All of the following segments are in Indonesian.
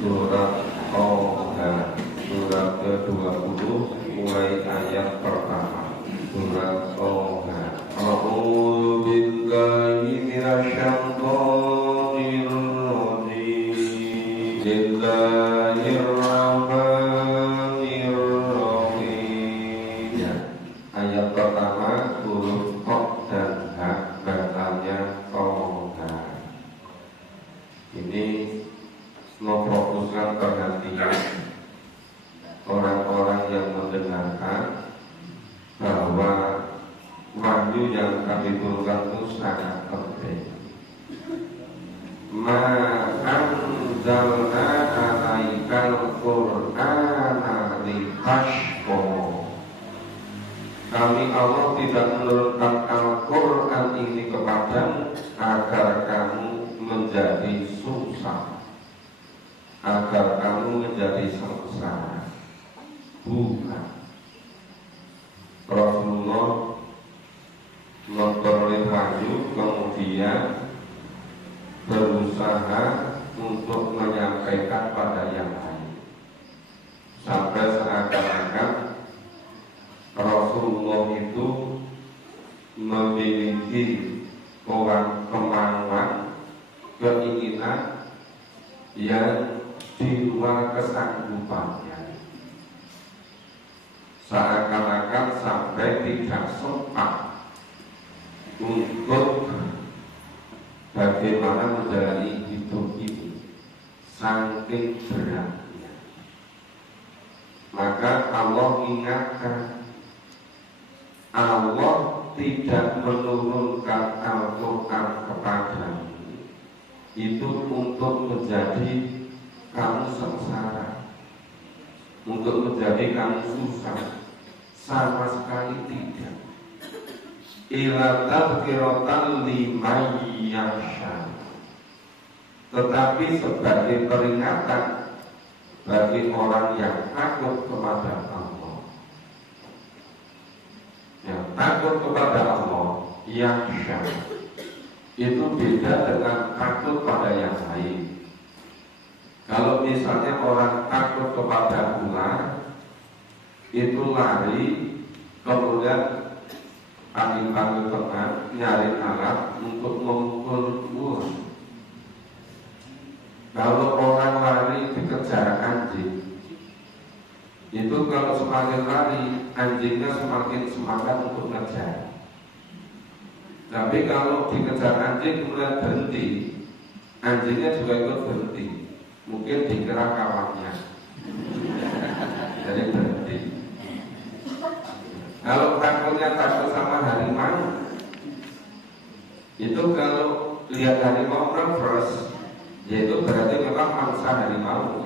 Surat Toha, surat ke-20, mulai ayat pertama. Surat Toha. A'udzu billahi minasyaitonir rajim. Bismillahirrahmanirrahim. Ya. Ayat pertama huruf Q dan H, bacanya Toha. Ini memfokuskan perhatian orang-orang yang mendengarkan bahwa wahyu yang kami turunkan itu sangat penting. Ma'anzalna alaikal qur'ana litashqa. Kami Allah tidak menurunkan Al-Quran ini kepadamu agar kamu menjadi susah, agar kamu menjadi sengsara. Bukan. Rasulullah memperoleh wahyu, kemudian berusaha untuk menyampaikan pada yang lain, sampai seakan-akan Rasulullah itu memiliki kemauan, keinginan yang di luar kesanggupannya, seakan-akan sampai tidak sempat untuk bagaimana menjalani hidup ini, saking beratnya. Maka Allah ingatkan, Allah tidak menurunkan Al-Quran kepadamu itu untuk menjadi kamu sengsara, untuk menjadi kamu susah. Sama sekali tidak. Ila tadhkiratan liman yakhsha, tetapi sebagai peringatan bagi orang yang takut kepada Allah. Yang takut kepada Allah, yakhsha, itu beda dengan takut pada yang lain. Kalau misalnya orang takut kepada ular, itu lari, kemudian panggil teman, nyari alat untuk memukul ular. Kalau orang lari dikejar anjing, itu kalau semakin lari, anjingnya semakin semangat untuk ngejar. Tapi kalau dikejar anjing kemudian berhenti, anjingnya juga ikut berhenti. Mungkin dikira kawannya, jadi berhenti. Kalau takutnya takut sama harimau, itu kalau lihat harimau reverse, yaitu berarti memang mangsa harimau.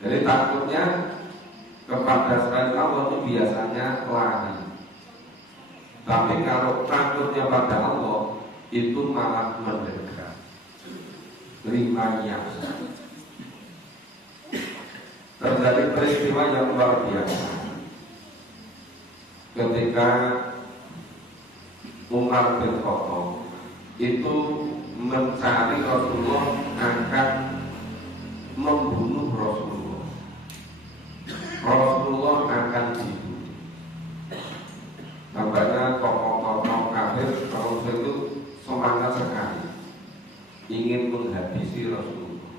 Jadi takutnya kepada selain Allah itu biasanya lari. Tapi kalau takutnya pada Allah itu malah mendekat. Limanya terjadi peristiwa yang luar biasa ketika Umar bin Khattab itu mencari Rasulullah, akan membunuh Rasulullah. Rasulullah akan dibunuh. Nampaknya tokoh-tokoh kafir kalau itu semangat sekali ingin menghabisi Rasulullah.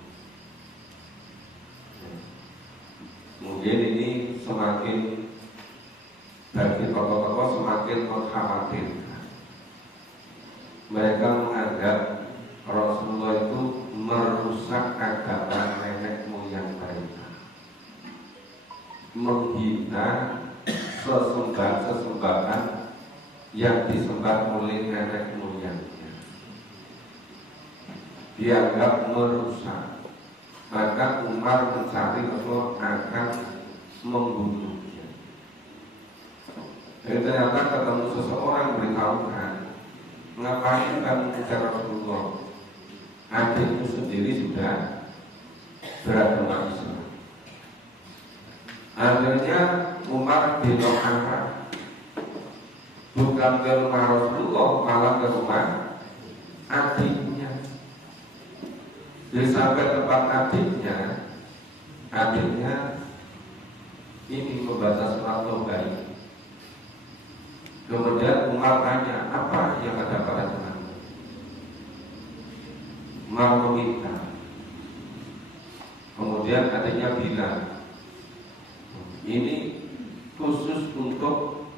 Mungkin ini semakin bagi tokoh-tokoh semakin mengkhawatirkan. Mereka menganggap Rasulullah itu merusak agama nenek moyang mereka, menghina sesembahan yang disembah oleh nenek moyangnya, dianggap merusak. Maka Umar mencari Rasulullah akan membunuhnya. Jadi ternyata ketemu seseorang beritahukan, ngapain kamu mengejar Rasulullah? Adikmu sendiri sudah beragama Islam. Akhirnya Umar belok arah, bukan ke rumah Rasulullah, malah ke rumah adiknya. Jadi sampai tempat adiknya ini membaca surat Toba. Kemudian Umar tanya, apa yang ada pada tanganmu? Umar meminta. Kemudian adiknya bilang, ini khusus untuk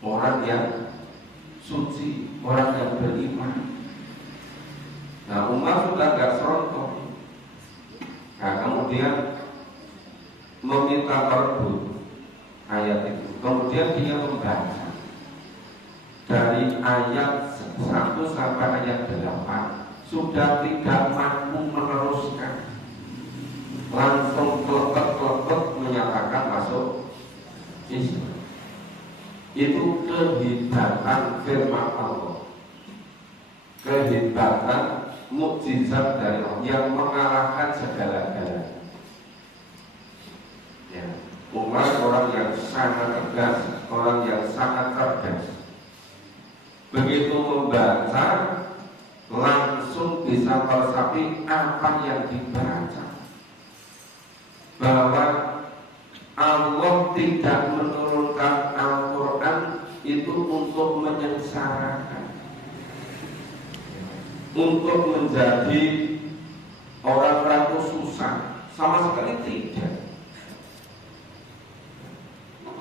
orang yang suci, orang yang beriman. Nah, Umar sudah gak serontok. Nah, kemudian meminta merebut ayat itu. Kemudian dia membaca dari ayat 1 sampai ayat 8. Sudah tidak mampu meneruskan, langsung klepet-klepet menyatakan masuk Islam. Itu kehebatan firman Allah, kehebatan mukjizat dari Allah yang mengalahkan segala-galanya. Ya, Umar orang yang sangat tegas, orang yang sangat cerdas. Begitu membaca, langsung bisa meresapi apa yang dibaca, bahwa Allah tidak menurunkan Al-Quran itu untuk menyengsarakan, untuk menjadi orang-orang itu susah, sama sekali tidak.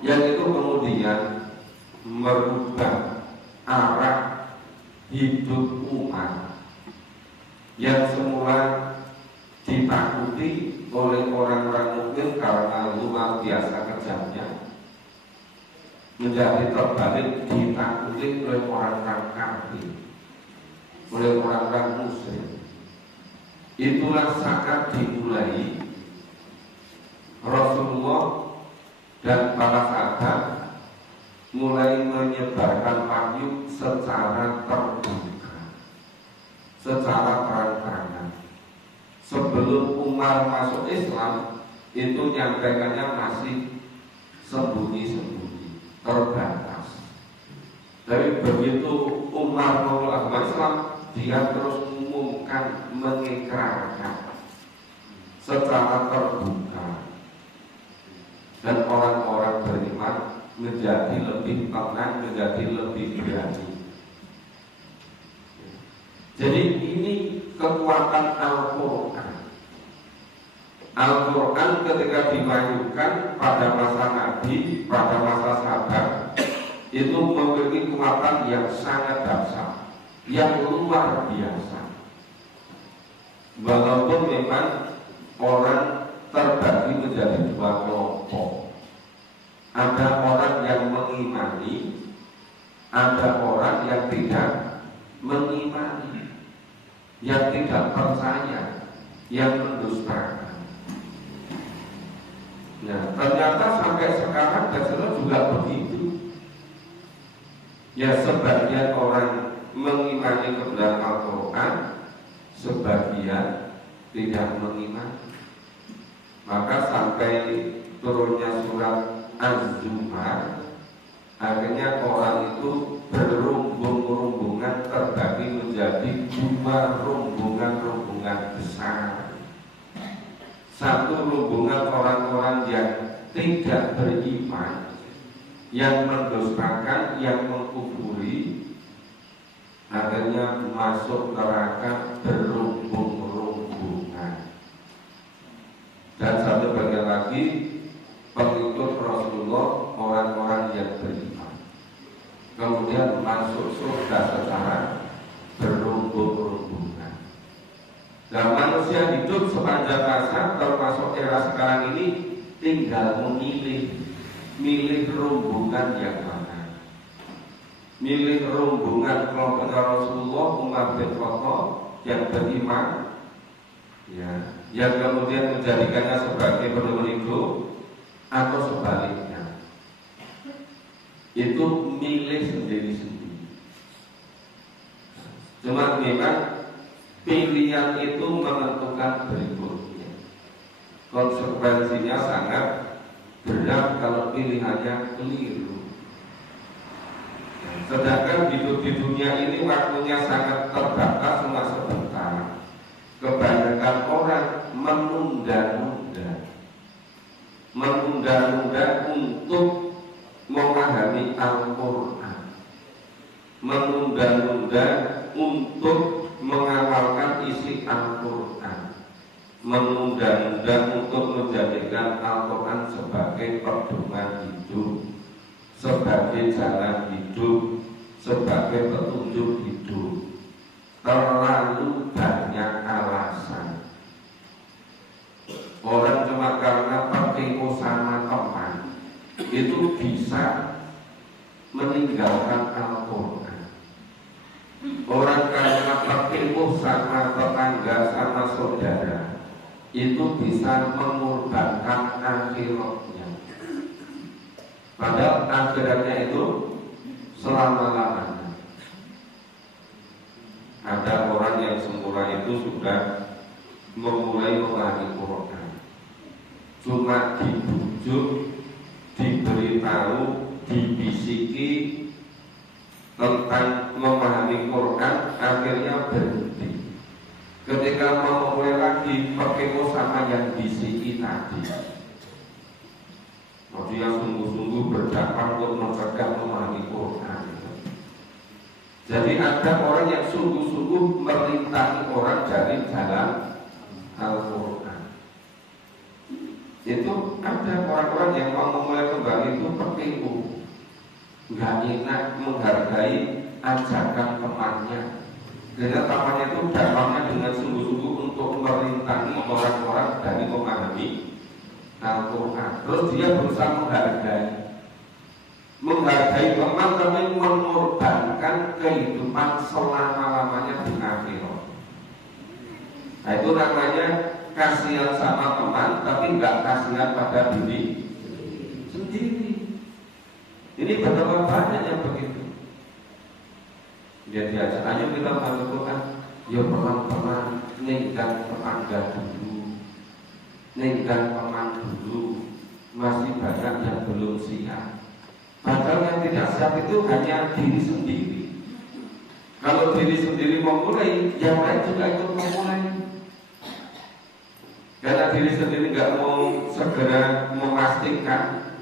Yang itu kemudian merubah arah hidup umat yang semula ditakuti oleh orang-orang mukmin karena luar biasa kejamnya, menjadi terbalik ditakuti oleh orang-orang kafir, oleh orang-orang musyrik. Itulah saat dimulai Rasulullah dan para sahabat mulai menyebarkan wahyu secara terbuka, secara terang-terangan. Sebelum Umar masuk Islam, itu nyampaikannya masih sembunyi-sembunyi, terbatas. Tapi begitu Umar masuk agama Islam, dia terus mengumumkan, mengikrarkan secara terbuka, dan orang-orang beriman menjadi lebih tenang, menjadi lebih berani. Jadi ini kekuatan Al-Quran. Al-Quran ketika diwahyukan pada masa Nabi, pada masa sahabat, itu memiliki kekuatan yang sangat dahsyat, yang luar biasa. Walaupun memang orang terbagi menjadi dua kelompok. Ada orang yang mengimani, ada orang yang tidak mengimani, yang tidak percaya, yang mendustakan. Nah, ternyata sampai sekarang Rasulullah juga begitu. Ya, sebagian orang mengimani kebenaran Al-Quran, sebagian tidak mengimani. Maka sampai turunnya surat Az-Zumar, akhirnya orang itu berumbung-rumbungan, terbagi menjadi dua rombongan-rombongan besar. Satu rombongan orang-orang yang tidak beriman, yang mendustakan, yang mengkufuri, akhirnya masuk neraka berumbung-rumbungan. Dan satu bagian lagi pengikut Rasulullah, orang-orang yang beriman, kemudian masuk surga secara berumbung-rumbungan. Dan manusia hidup sepanjang masa, termasuk era sekarang ini, tinggal milih rombongan yang mana. Milih rombongan kelompok Rasulullah, Umar bin Khattab yang beriman, ya, yang kemudian menjadikannya sebagai pedoman hidup, atau sebaliknya. Itu milih sendiri-sendiri. Cuma memang pilihan itu menentukan berikutnya. Konsekuensinya sangat berat kalau pilihannya keliru. Sedangkan hidup di dunia ini waktunya sangat terbatas, cuma sebentar. Kebanyakan kebanyakan orang menunda-nunda untuk memahami Al-Quran, menunda-nunda untuk mengamalkan isi Al-Quran, menunda-nunda untuk menjadikan Al-Quran sebagai pedoman hidup, sebagai jalan hidup, sebagai petunjuk hidup. Terlalu banyak alasan. Orang cuma karena pertemu sama teman itu bisa meninggalkan Al-Quran. Orang karena pertemu sama tetangga, sama saudara itu bisa mengorbankan akhiratnya. Padahal akhiratnya itu selama-lamanya. Ada orang yang semula itu sudah memulai memahami Quran, cuma dibujuk, diberitahu, dibisiki tentang memahami Quran, akhirnya berhenti. Ketika mau mulai lagi, pakai sama yang bisiki tadi. Dia sungguh-sungguh berdakwah untuk mencegah memahami Quran. Jadi ada orang yang sungguh-sungguh merintangi orang dari jalan Al-Quran. Itu ada orang-orang yang mau memulai kembali itu pertipu, nggak enak menghargai ajakan temannya. Karena temannya itu dakwahnya dengan sungguh-sungguh untuk merintangi orang-orang dari memahami Al-Quran. Terus dia berusaha menghargai teman, tapi mengorbankan kehidupan selama-lamanya di akhirat. Nah, itu namanya kasihan sama teman, tapi nggak kasihan pada diri sendiri. Ini betapa banyak yang begitu. Dia diajak, ayo kita melakukan, ya pelan-pelan, ninggal tetangga dulu, ninggal teman dulu, masih banyak yang belum siap. Padahal yang tidak siap itu hanya diri sendiri. Kalau diri sendiri mau mulai, yang lain juga ikut memulai. Karena diri sendiri nggak mau segera memastikan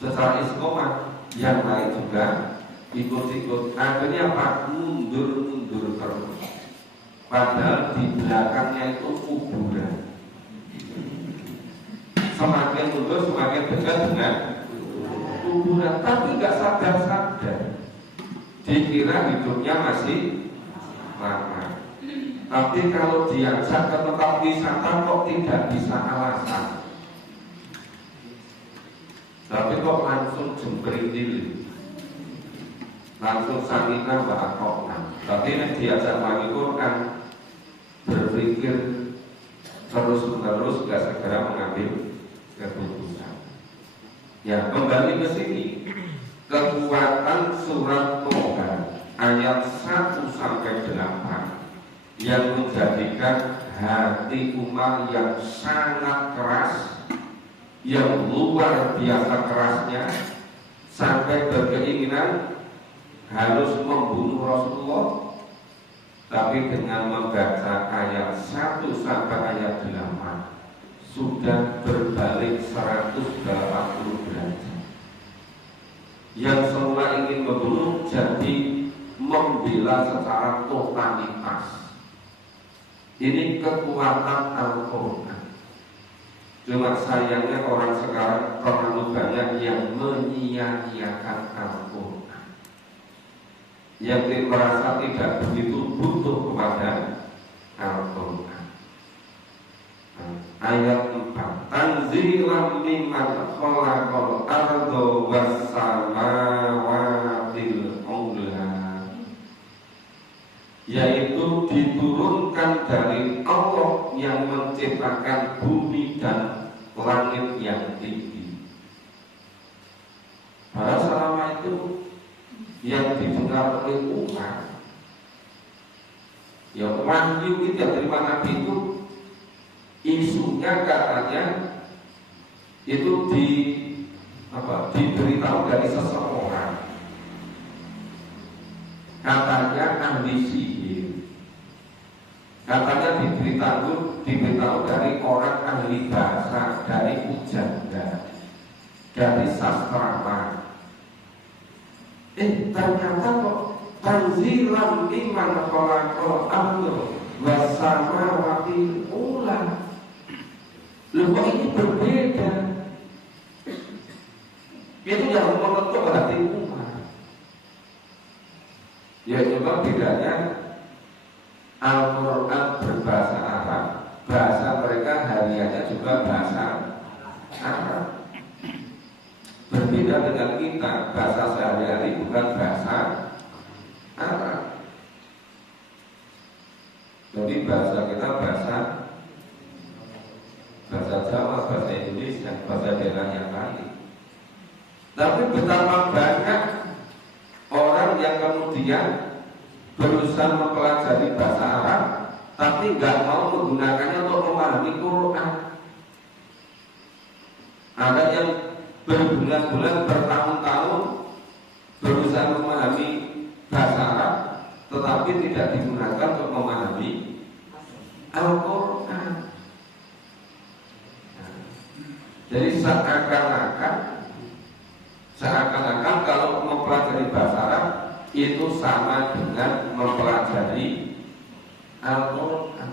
secara istiqomah, yang lain juga ikut-ikut. Akhirnya apa? Mundur-mundur terus. Padahal di belakangnya itu kuburan. Semakin mundur, semakin dekat dengan kuburan, tapi nggak sadar-sadar, dikira hidupnya masih lama. Tapi kalau diajak ke tempat wisata kok tidak bisa alasan, tapi kok langsung jembritil, langsung samina ba'akokna. Tapi ini diajak lagi Quran, berpikir terus-menerus, nggak segera mengambil keputusan. Ya, kembali ke sini. Kekuatan surat Toha ayat 1 sampai 8 yang menjadikan hati Umar yang sangat keras, yang luar biasa kerasnya, sampai berkeinginan harus membunuh Rasulullah. Tapi dengan membaca ayat 1 sampai ayat 8 sudah berbalik 180 derajat. Yang semula ingin membunuh jadi membela secara totalitas. Ini kekuatan Al-Quran. Cuma sayangnya orang sekarang terlalu banyak yang menyia-nyiakan Al-Quran, yang merasa tidak begitu butuh kepada Al-Quran. Ayat 4, tanzilam mimman khalaqal arda was samawatil ula, yaitu diturunkan dari Allah yang menciptakan bumi dan langit yang tinggi. Pada selama itu yang didengar oleh umat, ya wahyu itu yang terima Nabi itu isunya katanya itu diberitahu dari seseorang, katanya ahli sihir, Katanya diberitahu dari orang ahli bahasa, dari pujangga, dari sastrawan. Ternyata kok tanzilan iman kholaqal amru wasamawati ula. Loh kok ini berbeda? Itu yang mengetuk hati umat. Ya coba bedanya Al-Quran berbahasa Arab, bahasa mereka hariannya juga bahasa Arab. Berbeda dengan kita, bahasa sehari-hari bukan bahasa Arab. Jadi bahasa kita bahasa Jawa, bahasa Indonesia, bahasa daerah yang lain. Tapi betapa banyak orang yang kemudian berusaha mempelajari bahasa Arab, tapi nggak mau menggunakannya untuk memahami Quran. Ada yang berbulan-bulan, bertahun-tahun berusaha memahami bahasa Arab, tetapi tidak digunakan untuk memahami Al-Quran. Jadi seakan-akan kalau mempelajari bahasa Arab itu sama dengan mempelajari Al-Quran.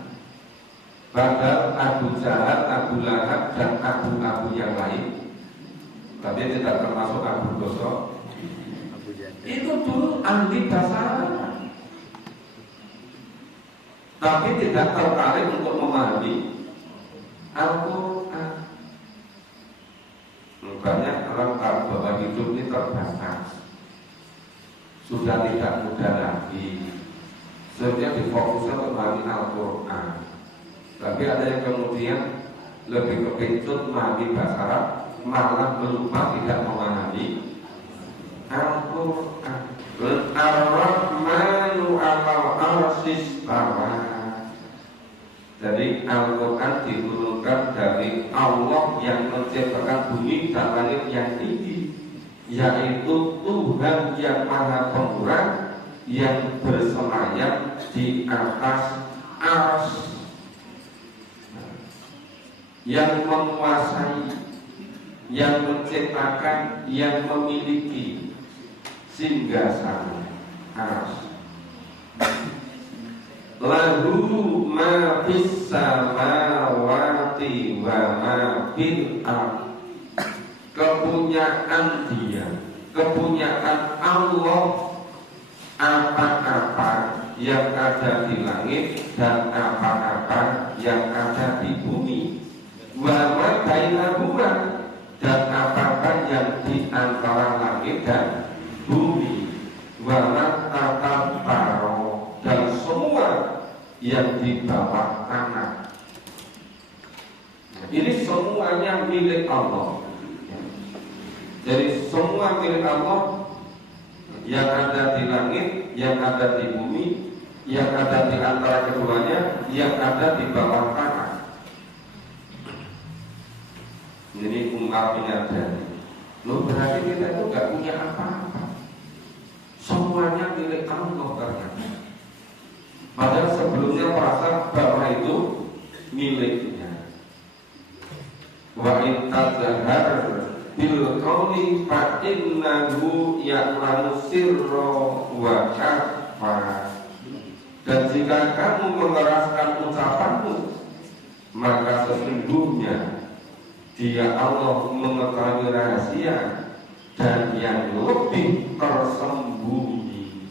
Padahal Abu Jahal, Abu Lahab, dan Abu yang lain, tapi tidak termasuk Abu Gosok, itu dulu ahli bahasa Arab, tapi tidak tertarik untuk memahami Al-Quran. Banyak orang tahu bahwa hidup ini terbatas, sudah tidak muda lagi, sehingga difokuskan untuk memahami Al-Quran. Tapi ada yang kemudian lebih kepincut memahami bahasa Arab, malah melupa tidak memahami Al-Quran. Ar-Rahmanu 'alal 'arsy istawa. Jadi Al-Quran diturunkan dari Allah yang menciptakan bumi dan langit yang tinggi, yaitu Tuhan yang Maha Pemurah yang bersemayam di atas arsy, yang menguasai, yang menciptakan, yang memiliki singgasana arsy. Lahu ma fis samawati wa ma fil ardh. Kepunyaan dia, kepunyaan Allah, apa-apa yang ada di langit dan apa-apa yang ada di bumi. Wa ma bainahuma, dan apa-apa yang di antara langit dan bumi. Wa ma tatabaro, dan semua yang di bawah tanah. Ini semuanya milik Allah. Jadi semua milik Allah, yang ada di langit, yang ada di bumi, yang ada di antara keduanya, yang ada di bawah tanah. Ini ungkap menyadari. Loh, berarti kita itu gak punya apa-apa. Semuanya milik Allah ternyata. Padahal sebelumnya merasa bahwa itu miliknya. Wa in tazahar bil qawli fa innahu ya'lamu sirra wa akhfa. Dan jika kamu mengeraskan ucapanmu, maka sesungguhnya Dia Allah mengetahui rahasia dan yang lebih tersembunyi.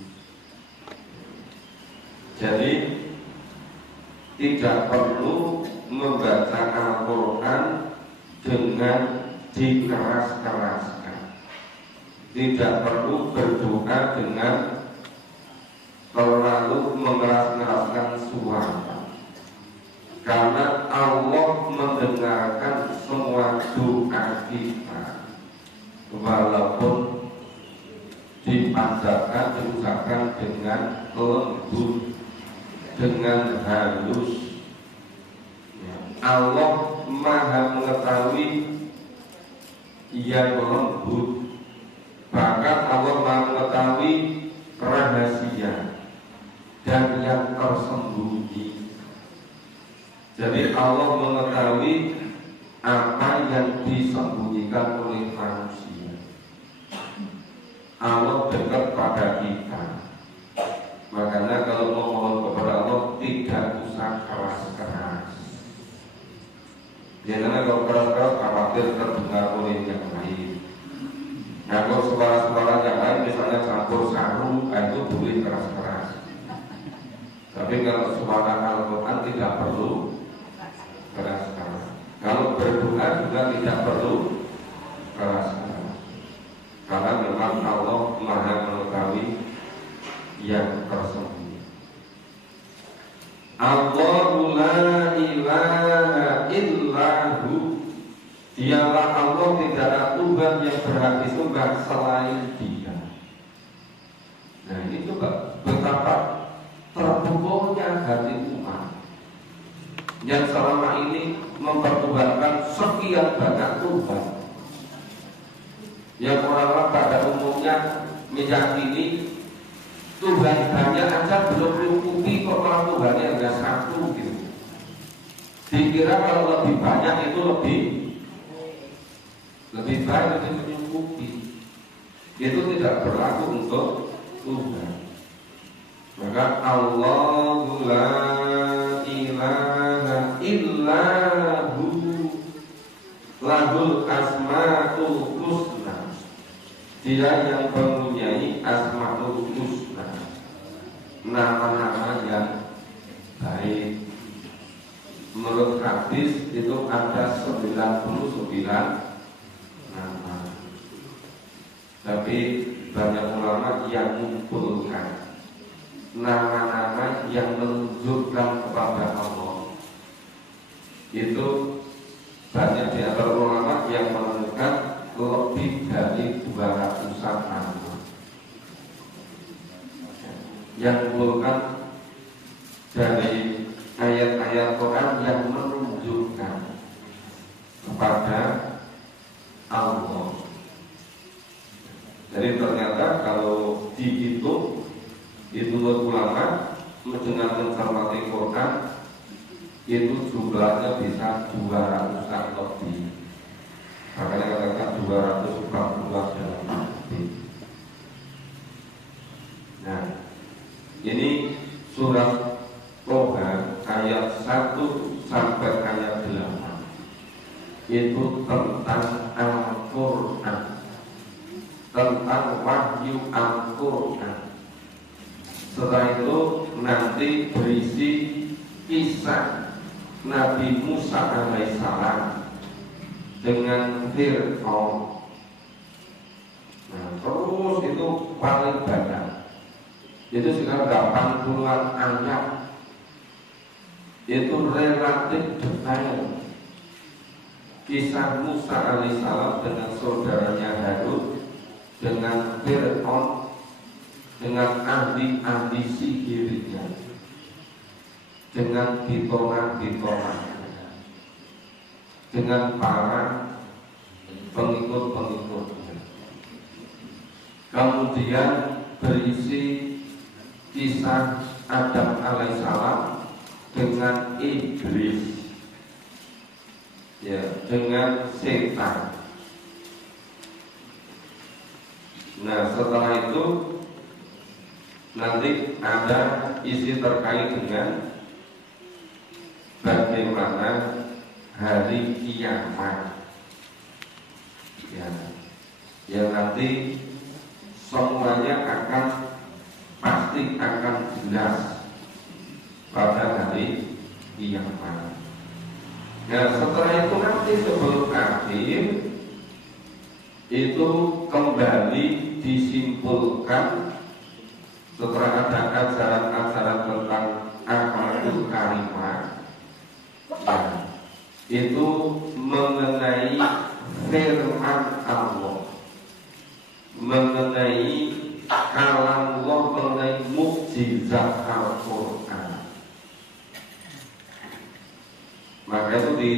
Jadi tidak perlu membaca Al-Quran dengan dikeras-keraskan, tidak perlu berdoa dengan terlalu mengeras-keraskan suara, karena Allah mendengarkan semua doa kita, walaupun dipanjatkan, diucapkan dengan lembut, dengan halus. Allah Maha mengetahui yang lembut, bahkan Allah Maha mengetahui rahasia dan yang tersembunyi. Jadi Allah mengetahui apa yang disembunyikan oleh manusia. Allah dekat pada kita. Makanya kalau mau mohon kepada Allah tidak usah keras-keras. Biasanya kalau keras-keras khawatir terdengar oleh yang lain. Nah kalau suara-suara yang lain misalnya campur sarung, itu boleh keras-keras. Tapi kalau suara Al-Quran tidak perlu keras-keras. Kalau berdoa juga tidak perlu keras-keras. Karena memang Allah Maha mengetahui yang tersembunyi. Allahu la ilaha illahu. Dialah Allah, tidak ada Tuhan yang berhak disembah selain Dia. Nah ini coba betapa terpukulnya hati umat yang selama ini mempertuhankan sekian banyak Tuhan. Yang orang-orang pada umumnya meyakini Tuhan banyak aja belum cukupi, kok malah Tuhannya hanya satu gitu. Dikira kalau lebih banyak itu lebih baik, lebih mencukupi. Itu tidak berlaku untuk Tuhan. Maka Allahu la ilaha illahu lahul asmaul husna. Dia yang mempunyai asmaul husna, nama-nama yang baik. Menurut hadis itu ada 99 nama. Tapi banyak ulama yang mengumpulkan nama-nama yang menunjukkan kepada Allah. Itu banyak di antara ulama yang menemukan lebih dari 200 nama yang mengumpulkan dari ayat-ayat Quran yang menunjukkan kepada Allah. Jadi ternyata kalau dihitung itu ulama dengan mencermati Quran itu jumlahnya bisa 200-an lebih. Makanya katakan 240 dalam lebih. Nah, ini surat Toha ayat 1 sampai ayat 8 itu tentang Al-Quran, tentang wahyu Al-Quran. Setelah itu nanti berisi kisah Nabi Musa alaihissalam dengan Fir'aun. Nah, terus itu paling banyak. Itu sekitar 80-an ayat. Itu relatif detail. Kisah Musa alaihissalam dengan saudaranya Harun, dengan Fir'aun, dengan ahli-ahli sihirnya, dengan bitoran-bitorannya, dengan para pengikut-pengikutnya. Kemudian berisi kisah Adam alaihissalam dengan iblis, ya, dengan setan. Nah setelah itu nanti ada isi terkait dengan bagaimana hari kiamat, ya, yang nanti semuanya pasti akan jelas pada hari kiamat. Nah setelah itu nanti sebelum akhir itu kembali disimpulkan setelah ada ajaran-ajaran tentang akhlakul karimah, ya, itu mengenai firman Allah, mengenai kalam Allah, mengenai mukjizat Al-Quran. Maka itu di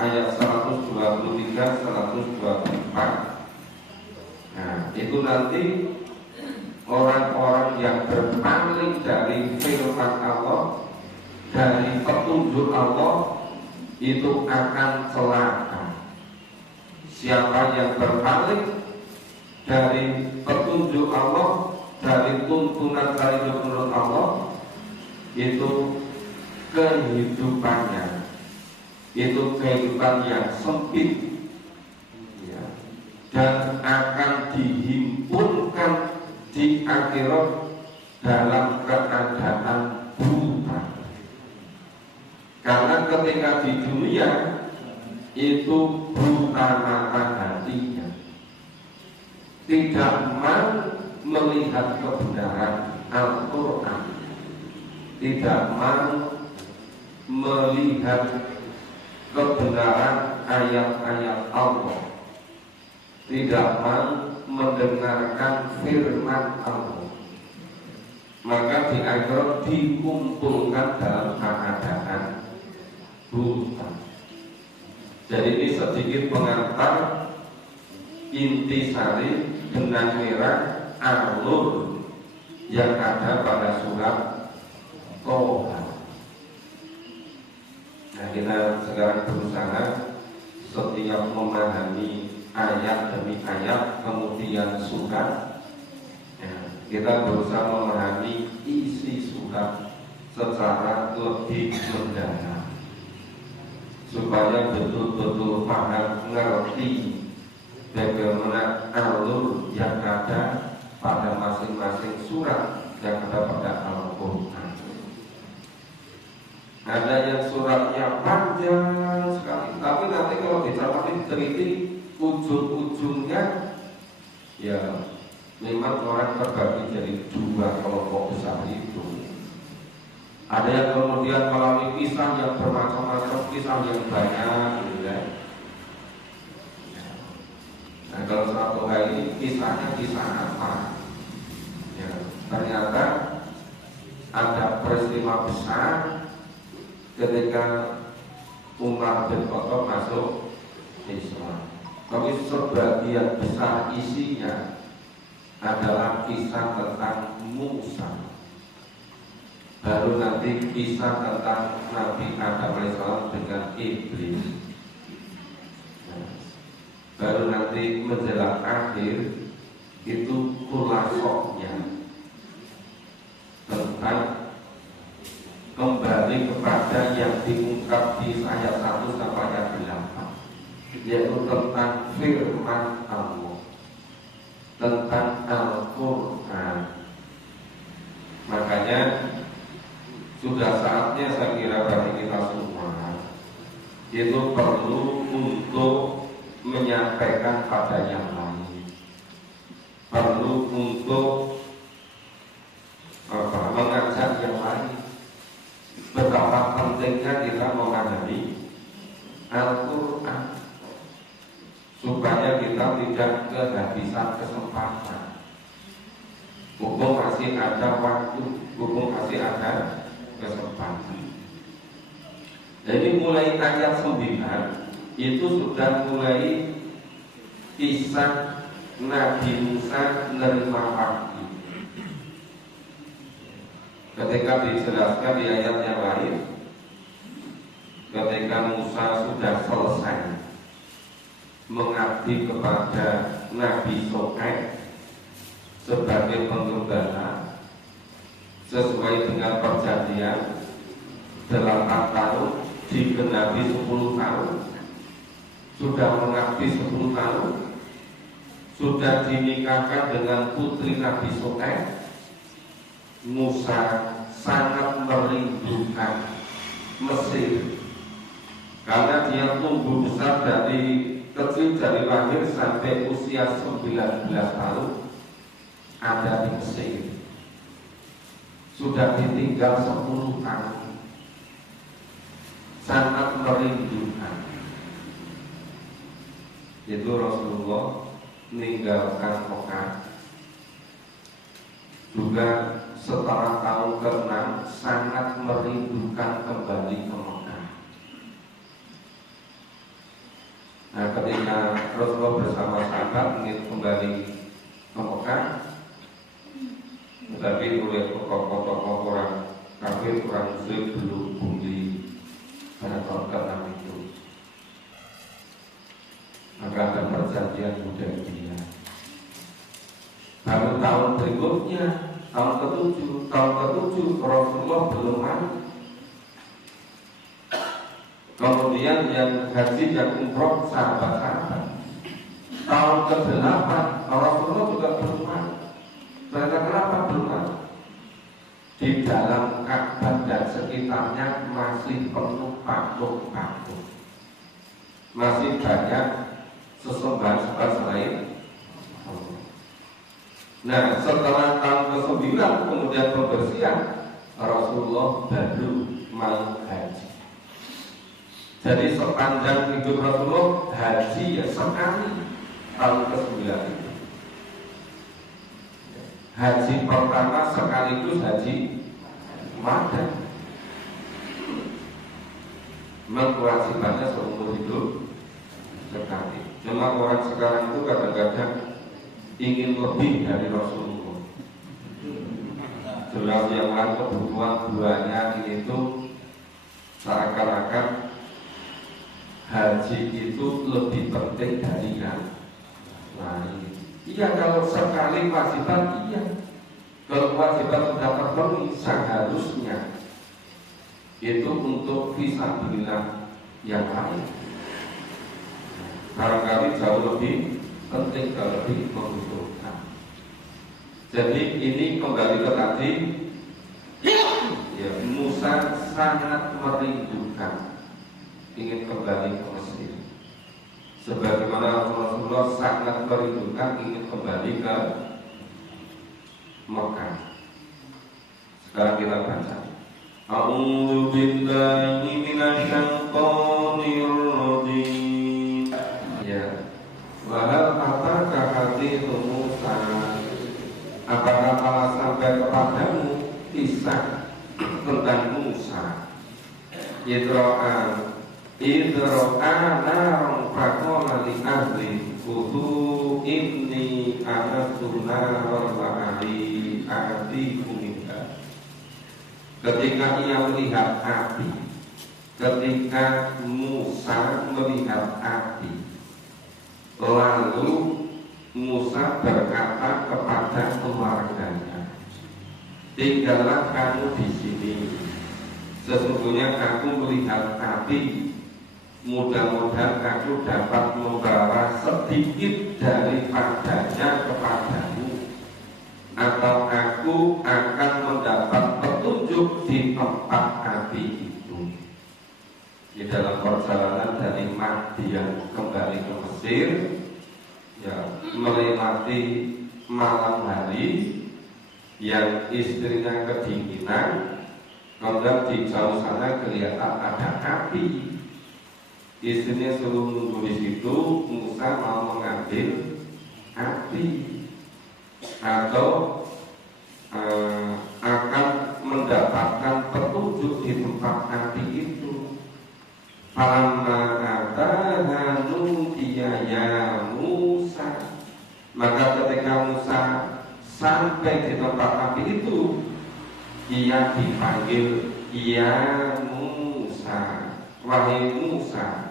ayat 123, 124. Nah itu nanti orang-orang yang berpaling dari firman Allah, dari petunjuk Allah, itu akan celaka. Siapa yang berpaling dari petunjuk Allah, dari tuntunan dari menurut Allah, itu kehidupannya itu kehidupan yang sempit, ya, dan akan dihimpunkan di akhirat dalam keadaan buta. Karena ketika di dunia itu buta mata hatinya, tidak mau melihat kebenaran Al-Quran, tidak mau melihat kebenaran ayat-ayat Allah, tidak mau mendengarkan firman Allah, maka di akhirat dikumpulkan dalam keadaan buta. Jadi ini sedikit pengantar intisari benang merah alur yang ada pada surat Toha. Nah, kita sekarang berusaha setiap memahami ayat demi ayat, kemudian surat, ya, kita berusaha memahami isi surat secara lebih mendalam, supaya betul-betul paham, ngerti bagaimana alur yang ada pada masing-masing surat yang ada pada Al-Quran. Ada yang suratnya panjang sekali, tapi nanti kalau dicermati teliti ujung-ujungnya, ya memang orang terbagi jadi dua kelompok besar itu. Ada yang kemudian melalui kisah yang bermacam-macam, kisah yang banyak, gitu ya. Nah, kalau suatu hal ini kisahnya kisah apa? Ya, ternyata ada peristiwa besar ketika Umar bin Khattab masuk Islam. Tapi sebagian besar isinya adalah kisah tentang Musa. Baru nanti kisah tentang Nabi Adam AS dengan iblis. Baru nanti menjelang akhir itu kulasoknya tentang kembali kepada yang diungkap di ayat 1 sampai ayat 8, yaitu tentang firman Allah, tentang Al-Quran. Makanya sudah saatnya saya kira bagi kita semua itu perlu untuk menyampaikan pada yang lain, perlu untuk mengajak yang lain betapa pentingnya kita memahami Al-Quran, supaya kita tidak kehabisan kesempatan. Mumpung masih ada waktu, mumpung masih ada kesempatan. Jadi mulai ayat 9 itu sudah mulai kisah Nabi Musa menerima wahyu. Ketika dijelaskan di ayat yang lain, ketika Musa sudah selesai mengabdi kepada Nabi Shu'aib sebagai penggembala sesuai dengan perjanjian 8 tahun digenapi 10 tahun, sudah mengabdi 10 tahun, sudah dinikahkan dengan putri Nabi Shu'aib. Musa sangat merindukan Mesir karena dia tumbuh besar dari kecil, dari lahir sampai usia 19 tahun ada di Mesir, sudah ditinggal 10 tahun, sangat merindukan. Itu Rasulullah meninggalkan Mekah juga setelah tahun ke-6 sangat merindukan kembali ke Mekah. Nah, ketika Rasulullah bersama sahabat ingin kembali ke Mekah, tetapi oleh tokoh-tokoh orang kafir, orang muslim belum bumi pada tahun ke-6 itu. perjanjian Hudaybiyah. Baru tahun berikutnya, tahun ke-7 Rasulullah belum mati. Kemudian yang haji yang umroh sahabat-sahabat. Tahun ke-8 Rasulullah juga belum mati. Ternyata kenapa belum mati? Di dalam Ka'bah dan sekitarnya masih penuh patung-patung. Masih banyak sesembahan-sembahan selain Allah. Nah, setelah tahun ke-9 kemudian pembersihan, Rasulullah baru mau haji. Jadi sepanjang hidup Rasulullah haji ya sekali tahun ke-9 itu. Haji pertama sekaligus haji wada. Kewajibannya seumur hidup sekali. Cuma orang sekarang itu kadang-kadang ingin lebih dari Rasulullah. Jelas yang lain kebutuhan buahnya itu seakan-akan haji itu lebih penting dari yang lain. Iya, kalau sekali kewajiban iya. Kalau kewajiban sudah terpenuhi seharusnya itu untuk fisabilillah yang lain. Barangkali jauh lebih penting, jauh lebih membutuhkan. Jadi ini kembali ke tadi, ya, Musa sangat merindukan ingin kembali ke Mesir. Sebagaimana Rasulullah sangat merindukan ingin kembali ke Mekah. Sekarang kita baca. A'udzu billahi minasyaitonir rajim. Ya. Wa hal ataka hadithu Musa. Apakah telah sampai kepadamu kisah tentang Musa? Idro'a naron faqala li ahli kutu inni anastu naron wa'ali atikum minha. Ketika ia melihat api, ketika Musa melihat api, lalu Musa berkata kepada keluarganya, tinggallah kamu di sini. Sesungguhnya aku melihat api. Mudah-mudahan aku dapat membawa sedikit daripadanya kepadamu, atau aku akan mendapat petunjuk di tempat api itu. Di dalam perjalanan dari Madian kembali ke Mesir, ya, melewati malam hari yang istrinya kedinginan, kemudian di jauh sana kelihatan ada api. Istrinya suruh nunggu di situ. Musa mau mengambil api atau akan mendapatkan petunjuk di tempat api itu. Falamma ataha nudiya ya Musa. Maka ketika Musa sampai di tempat api itu, ia dipanggil, ya Musa, wahai Musa,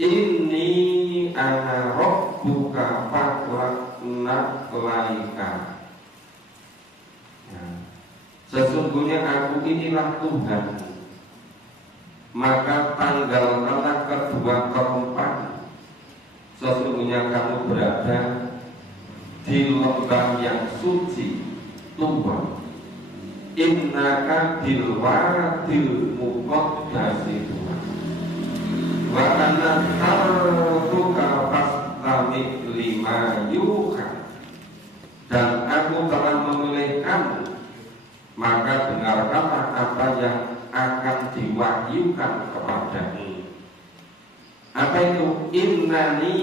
inni ana rabbuka fakhlaqna laika. Ya. Sesungguhnya aku inilah Tuhanmu, maka tanggalkanlah kedua korban. Sesungguhnya kamu berada di lembah yang suci Tuhan. Innaka bil wadil muqaddasi wa ana tartuka fastami lima yuha. Dan aku telah memilih kamu, maka dengarkanlah apa yang akan diwahyukan kepadamu. Apa itu? Innani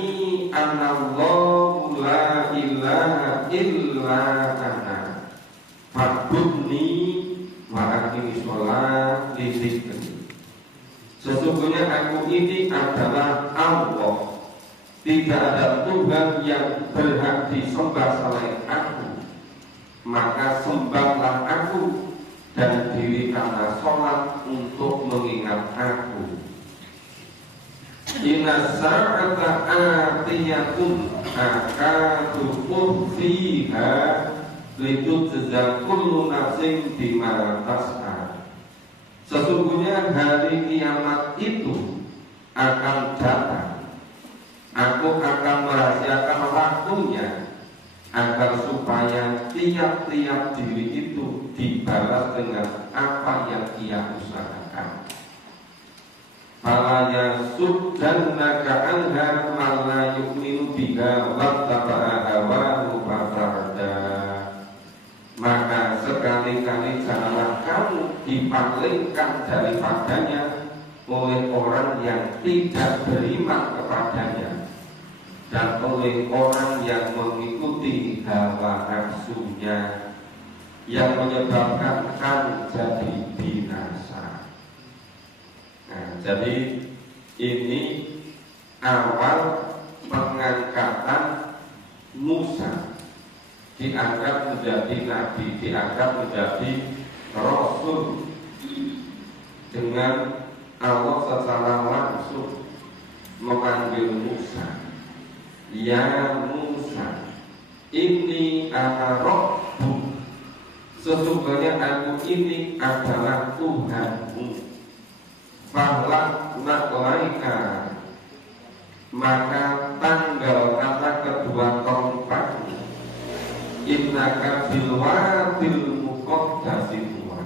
anallahu la ilaha illa ana fa'budni wa aqimi sholat li dzikri. Sesungguhnya aku ini adalah Allah, tidak ada Tuhan yang berhak disembah selain aku, maka sembahlah aku dan dirikanlah sholat untuk mengingat aku. Inna sa'ata atiyatun akadu ukhfiha litujza kullu nafsin bima tas'a. Sesungguhnya hari kiamat itu akan datang. Aku akan merahasiakan waktunya agar supaya tiap-tiap diri itu dibalas dengan apa yang ia usahakan. Fala yasuddannaka anha man la yu'minu biha wattaba'a hawahu fatarda. Maka sekali-kali janganlah kamu dipalingkan daripadanya oleh orang yang tidak beriman kepadanya dan oleh orang yang mengikuti hawa nafsunya yang menyebabkan kamu jadi binasa. Nah, jadi ini awal pengangkatan Musa, dianggap menjadi nabi, dianggap menjadi rasul dengan Allah secara langsung memanggil Musa. Ya Musa, ini ana Rabbuk, sesungguhnya aku ini adalah Tuhanmu. Fahlah naqlaika, maka tanggalkanlah kedua tongkatmu. Innaka bilwadil muqaddasi tuwa,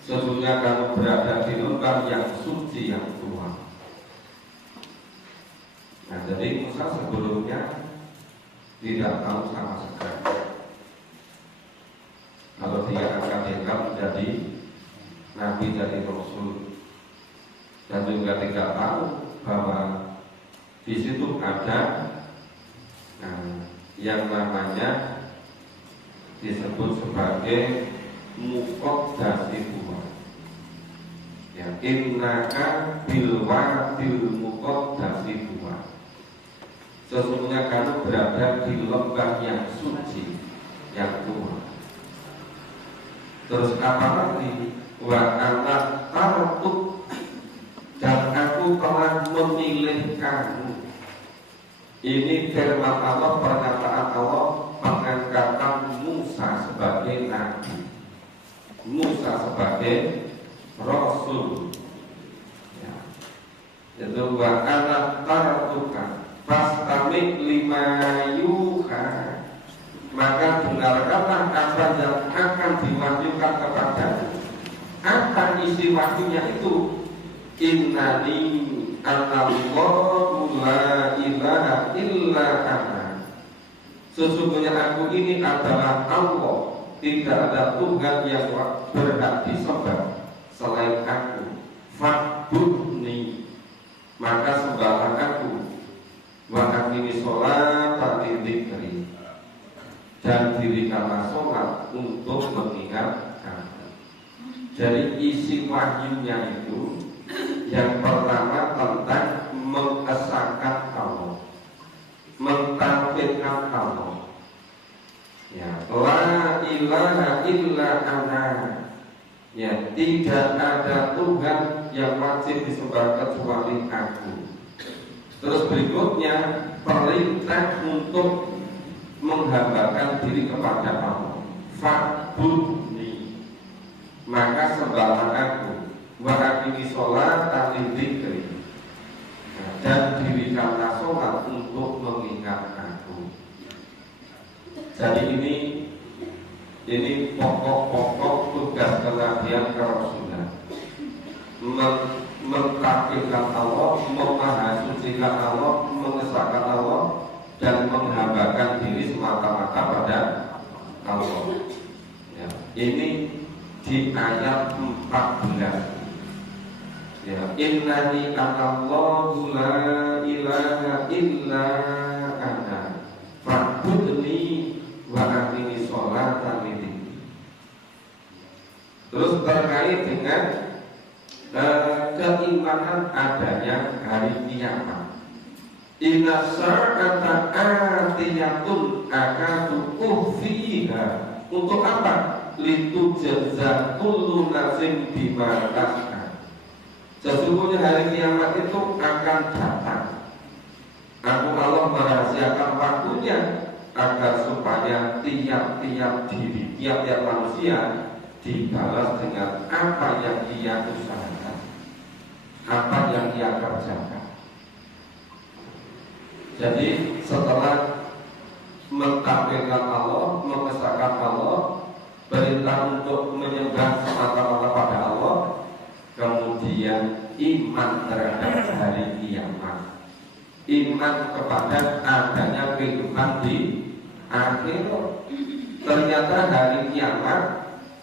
sesungguhnya kamu berada di lembah yang suci yang tua. Nah, jadi Musa sebelumnya tidak tahu sama sekali kalau dia akan dianggap menjadi nabi, jadi rasul, dan juga tidak tahu bahwa di situ ada yang namanya disebut sebagai muqaddasi tuwa. Ya, innaka bilwadil muqaddasi tuwa, sesungguhnya kamu berada di lembah yang suci yang tua. Terus apa lagi? Wa ana tartuk, dan aku telah memilih kamu. Ini firman Allah, pernyataan Allah, pengangkatan Musa sebagai nabi, Musa sebagai rasul. Ya. Itu wa ana tartuka fastamik lima yuha, maka dengarkanlah apa yang akan diwahyukan kepadamu. Apa isi wahyunya itu? Innani anallahu la ilaha illa ana, sesungguhnya aku ini adalah Allah, tidak ada Tuhan yang berhak disembah selain aku. Fa'budni, maka sembahlah aku. Wa aqimi sholata lidzikri, dan dirikanlah sholat untuk mengingat aku. Jadi isi wahyunya itu yang pertama tentang mengesahkan Allah, mentauhidkan Allah. Ya, la ilaha illa ana, ya, tidak ada Tuhan yang wajib disembah kecuali aku. Terus berikutnya perintah untuk menghambakan diri kepada Allah. Fa'budni, maka sembahlah aku. Wa aqimi sholata lidzikri, dan dirikanlah sholat untuk mengingat aku. Jadi ini pokok-pokok tugas kenabian kerasulan. Mengkafirkan Allah, memahasucikan Allah, mengesahkan Allah, dan menghambakan diri semata-mata pada Allah. Ya, ini di ayat 14. Ya, innani anallahu la ilaha illa ana fa'budni wa aqimi sholata lidzikri. Terus terkait dengan keimanan adanya hari kiamat. Inna sa'ata atiyatun akadu ukhfiha, untuk apa? Litujza kullu nafsin bima tas'a, Sesungguhnya hari kiamat itu akan datang. Aku Allah merahasiakan waktunya agar supaya tiap-tiap diri, tiap-tiap manusia dibalas dengan apa yang ia usahakan, apa yang ia kerjakan. Jadi setelah mentakwilkan Allah, mengesahkan Allah, perintah untuk menyembah semata-mata pada Allah, kemudian iman terhadap hari kiamat, iman kepada adanya kehidupan di akhirat. Ternyata hari kiamat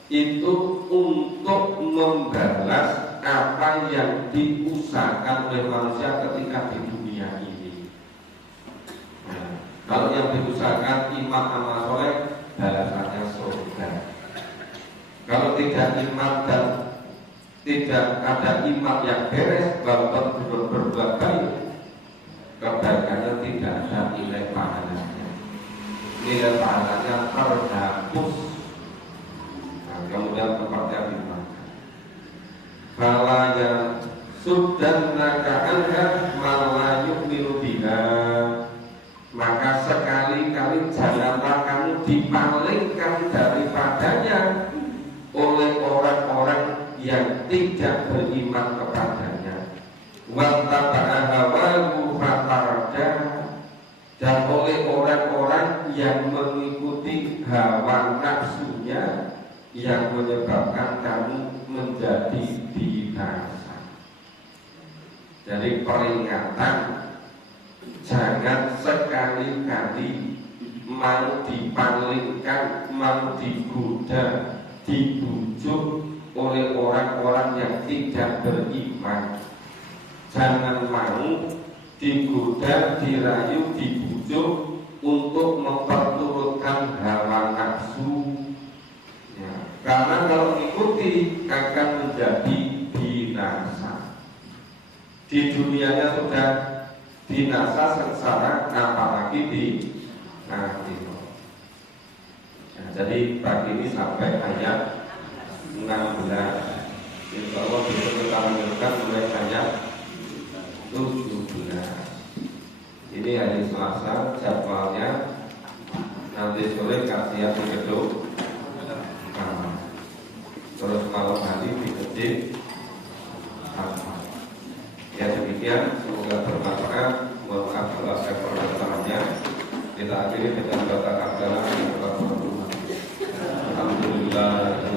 itu untuk membalas apa yang diusahakan oleh manusia ketika di dunia ini. Nah, kalau yang diusahakan iman amal soleh, balasannya surga. Kalau tidak iman dan tidak ada iman yang beres, walaupun berbuat baik, kebaikannya tidak ada nilai pahalanya. Nilai pahalanya terhapus. Nah, kemudian tempatnya dimakan. Fala yang sudah nakaanha malayuk minubiha, maka sekali-kali janganlah kamu dipalingkan daripadanya oleh orang-orang yang tidak beriman kepadanya. Wattaba'a hawahu fatarda, dan oleh orang-orang yang mengikuti hawa nafsunya yang menyebabkan kamu menjadi binasa. Jadi peringatan, jangan sekali-kali mau dipalingkan, mau digoda, dibujuk oleh orang-orang yang tidak beriman. Jangan mau digoda, dirayu, dibujuk untuk memperturutkan hawa nafsu ya, karena kalau mengikuti akan menjadi binasa. Di dunianya sudah binasa sengsara, apalagi di akhirat. Nah, jadi pagi ini sampai ayat 16. Insya Allah besok kita lanjutkan mulai ayat 17. Ini hari Selasa, jadwalnya nanti sore kajian di gedung, terus malam hari di masjid. Ya demikian, semoga bermanfaat. Mohon maaf kalau saya permasalahannya. Kita akhiri dengan kata-kata Alhamdulillah.